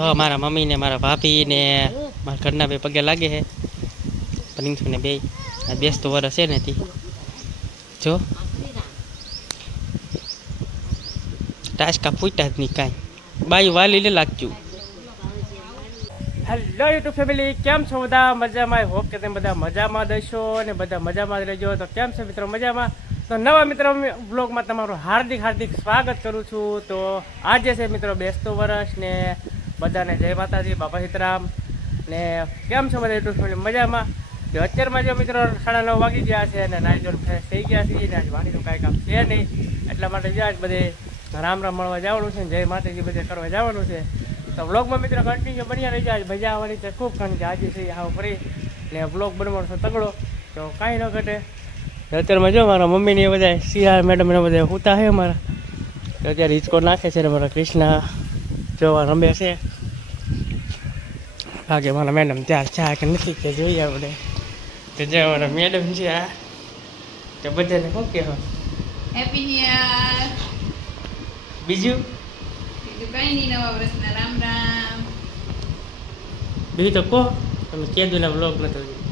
તો મારા મમ્મી ને મારા ભાભી ને મારા ઘરના બે પગે લાગે છે. પનિંગ ને બે આ બેસતો વરસ છે ને તી. જો. ટાસકા ફૂટ્યા જ નહીં કાંઈ. બાયું વાલી લે લાગતું હેલો યુટ્યુબ ફેમિલી કેમ છો બધા? મજામાં હોપ કે તમે બધા મજામાં દઈશો અને બધા મજામાં રહેજો. તો કેમ છે મિત્રો? મજામાં? તો નવા મિત્રો બ્લોગમાં તમારું હાર્દિક હાર્દિક સ્વાગત કરું છું. તો આજે છે મિત્રો બેસતો વર્ષ ને બધાને જય માતાજી, બાપા સીતરામ. ને કેમ છો બધા યુટ્યુબ મજામાં? તો અત્યારમાં જો મિત્રો સાડા નવ વાગી ગયા છે અને નાઈ ફ્રેશ થઈ ગયા છે ને આજે વાણીનું કાંઈ કામ છે નહીં. એટલા માટે જ્યાં બધે રામ રામ મળવા જવાનું છે ને જય માતાજી બધે કરવા જવાનું છે. તો વ્લોગમાં મિત્રો કન્ટિન્યુ બન્યા રહી જાય મજા આવવાની છે. ખૂબ કારણ કે આજે છે હાવ ફરી. ને વ્લોગ બનવાનો છે તગડો. તો કાંઈ ન ઘટે. અત્યારમાં જો મારા મમ્મીને બધા સિયા મેડમ ને બધા હોતા છે અમારા. તો અત્યારે હિંચકો નાખે છે ને મારા કૃષ્ણા જોવા રમે છે. ભાગે મારા મેડમ ત્યાં ચા કે નથી કે જોઈએ આપણે તો જે મારા મેડમ છે આ. તો બધાને શું કહેવા? હેપી ન્યુ યર બીજું? બીજું નવા વર્ષના રામ રામ. બીજું તો કહો તમે કેદુના બ્લોગ નતો જોયો.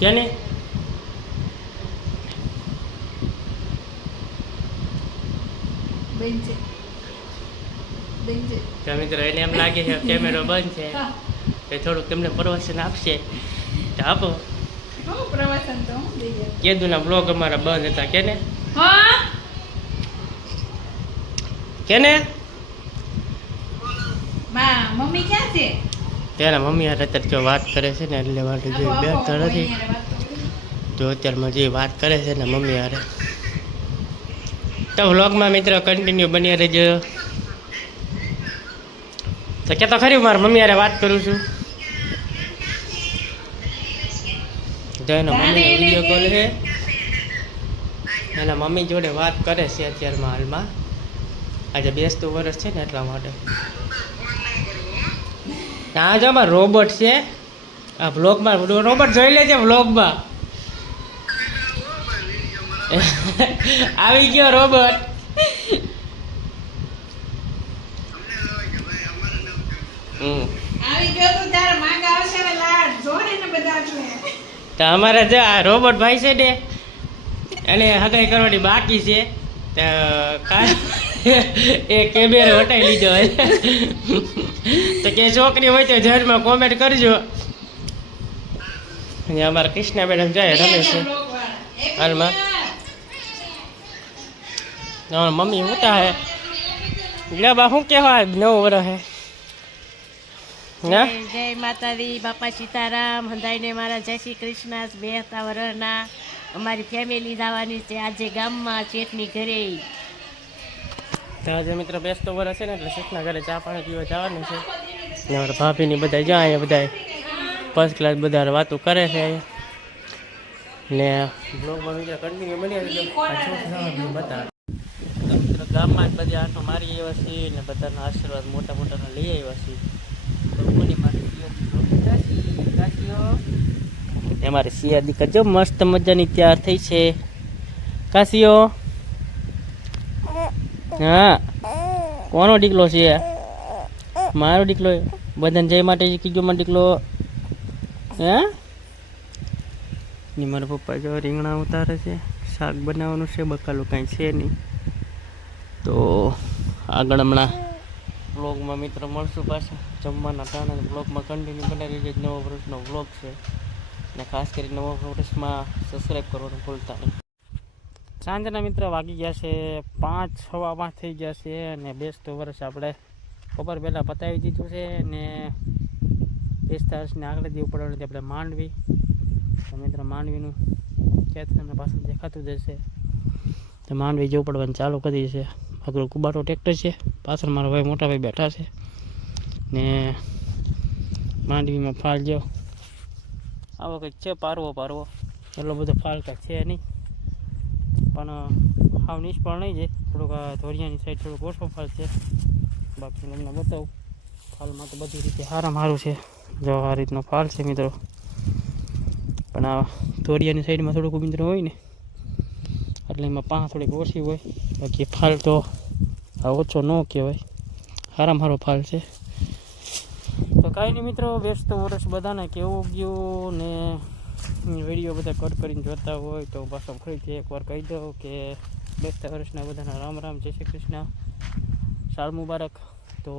કે ને બેન બેન છે તો મિત્રો એને એમ લાગે છે કેમેરો બંધ છે. એ થોડુંક તમને પ્રવચન આપશે. તો આપો. પ્રવાસન તો કેદુ ના બ્લોગ અમારા બંધ હતા કે ને? હા. કે ને? માં મમ્મી ક્યાં છે? તેના મમ્મી હારે અત્યારે વાત કરે છે ને એટલે માટે જે આપો, નથી. જો અત્યારમાં જે વાત કરે છે ને મમ્મી હારે. તો વ્લોગમાં મિત્રો કન્ટિન્યુ બની રહેજો. તો કે તો ખરી મારા મમ્મી હારે વાત કરું છું. એનો મમ્મી વીડિયો કોલ છે. એના મમ્મી જોડે વાત કરે છે અત્યારમાં હાલમાં. આજે બેસતું વર્ષ છે ને એટલા માટે. આ જો આમાં રોબોટ છે. આ વ્લોગમાં રોબોટ જોઈ લેજે વ્લોગમાં આવી ગયો રોબોટ આવી ગયો તું તારા માંગ આવશે ને લાડ. જોડે ને બધા એટલે તો અમારે જો આ રોબોટ ભાઈ છે ને એને હગાઈ કરવાની બાકી છે. તો એ કેમેરો હટાવી લીધો હોય. તો કે છોકરી હોય તો જજમાં કોમેન્ટ કરજો. અને અમારા કૃષ્ણા મેડમ જાય રમે છે. હાલમાં. મમ્મી હોતા હે લે બા શું કહેવાય નવ વર્ષ હે. જય માતાજી બાપા સીતારામ હંધાઈને મારા જય શ્રી કૃષ્ણ બેસતા વરના અમારી ફેમિલી જવાની છે આજે ગામમાં શેઠની ઘરે. તો આજે મિત્ર બેસતો વરસ છે ને એટલે શેઠના ઘરે ચા પાણી પીવા જવાનું છે. ને અમારા ભાભીની બધા જ્યાં અહીંયા બધા ફર્સ્ટ ક્લાસ બધા વાતો કરે છે ને બ્લોગમાં મિત્ર કન્ટિન્યુ બની મિત્રો ગામમાં જ બધી આંટો મારી આવ્યા છીએ ને બધાના આશીર્વાદ મોટા મોટાના લઈ આવ્યા છીએ. તો કોની માટે કાશી કાશીઓ એ મારી સિયાદી કરજો મસ્ત મજાની તૈયાર થઈ છે. કાશીઓ હા. કોનો દીકલો છે? મારો દીકલો બધાને જય માટે કીધો મારો દીકલો હે? ને મારા પપ્પા જો રીંગણા ઉતારે છે. શાક બનાવવાનું છે, બકાલું કાંઈ છે નહીં. તો આગળ હમણાં બ્લોગમાં મિત્ર મળશું પાછા જમવાના ટાણા બ્લોગમાં કન્ટિન્યુ બનાવી રહીએ નવો વર્ષનો બ્લોગ છે. ને ખાસ કરી નવા વર્ષમાં સબસ્ક્રાઈબ કરવાનું ભૂલતા નહીં. સાંજના મિત્ર વાગી ગયા છે પાંચ, સવા પાંચ થઈ ગયા છે અને બેસતું વર્ષ આપણે બપોર પહેલાં પતાવી દીધું છે ને બેસતા વર્ષને આગળ દેવું પડવાનું આપણે માંડવી. મિત્ર માંડવીનું ક્યાં તમને પાછળ દેખાતું જશે તો માંડવી જવું પડવાનું ચાલુ કરી છે. આગળ કુબાટો ટ્રેક્ટર છે. પાછળ મારા ભાઈ મોટા ભાઈ બેઠા છે. ને માંડવીમાં ફાલ જો આવો કંઈક છે, પારવો પારવો. એટલો બધો ફાલ કાંઈ છે નહીં. પણ, હાવ નિષ્ફળ નહીં છે. થોડુંક ધોરિયાની સાઈડ થોડુંક ઓછો ફાલ છે. બાકી તમને બતાવું, ફાલમાં તો બધી રીતે સારા સારું છે. જો આ રીતનો ફાલ છે મિત્રો. પણ આ ધોરિયાની સાઈડમાં થોડુંક મિત્રો હોય ને. એટલે એમાં પાંચ થોડીક ઓછી હોય. બાકી ફાલ તો આ ઓછો ન કહેવાય. સારામાં સારો ફાલ છે. તો કાંઈ નહીં મિત્રો બેસતો વર્ષ બધાને કેવું ગયું ને વીડિયો બધા કટ કરીને જોતા હોય તો પાછો ફરીથી એકવાર કહી દઉં કે બેસતા વર્ષના બધાના રામ રામ, જય શ્રી કૃષ્ણ, સાલ મુબારક. તો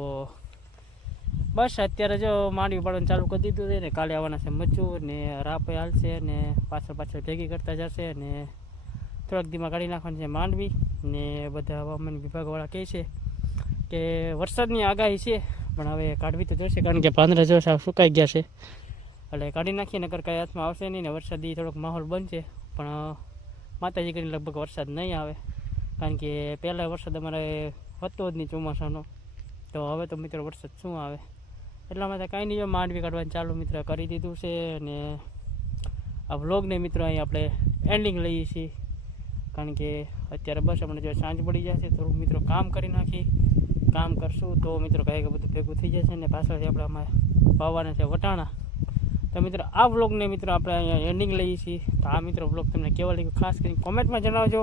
બસ અત્યારે જો માંડવી પાડવાનું ચાલુ કરી દીધું છે ને કાલે આવવાના છે મચ્છું ને રાપે હાલશે ને પાછળ પાછળ ભેગી કરતા જશે ને થોડાક કાઢી નાખવાની છે માંડવી. ને બધા હવામાન વિભાગવાળા કહે છે કે વરસાદની આગાહી છે, પણ હવે કાઢવી તો જોશે કારણ કે પાંદરા જો સાવ સુકાઈ ગયા છે. એટલે કાઢી નાખીએ નગર કાંઈ હાથમાં આવશે નહીં ને વરસાદી થોડોક માહોલ બનશે. પણ માતાજી કરીને લગભગ વરસાદ નહીં આવે. કારણ કે પહેલાં વરસાદ અમારે હતો જ નહીં ચોમાસાનો. તો હવે તો મિત્રો વરસાદ શું આવે? એટલા માટે કાંઈ નહીં, જો માંડવી કાઢવાનું ચાલુ મિત્ર કરી દીધું છે. અને આ વ્લોગને મિત્રો અહીં આપણે એન્ડિંગ લઈએ છીએ. કારણ કે અત્યારે બસ હમણાં જો સાંજ પડી જશે થોડુંક મિત્રો કામ કરી નાખી, કામ કરશું, તો મિત્રો કાંઈ બધું ભેગું થઈ જશે ને પાછળથી આપણે અમારે વાવવાના છે વટાણા. તો મિત્રો, આ વ્લોગને મિત્રો આપણે અહીંયા એન્ડિંગ લઈએ છીએ. તો આ મિત્રો વ્લોગ તમને કેવા લાગ્યો? ખાસ કરીને કોમેન્ટમાં જણાવજો.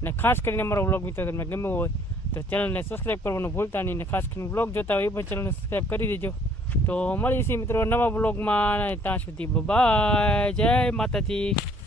અને ખાસ કરીને અમારો વ્લોગ મિત્રો તમને ગમ્યો હોય, તો ચેનલને સબસ્ક્રાઈબ કરવાનું ભૂલતા નહીં. અને ખાસ કરીને વ્લોગ જોતા હોય એ પણ ચેનલને સબસ્ક્રાઈબ કરી દેજો. તો મળીએ છીએ મિત્રો નવા વ્લોગમાં. ત્યાં સુધી બાય જય માતાજી.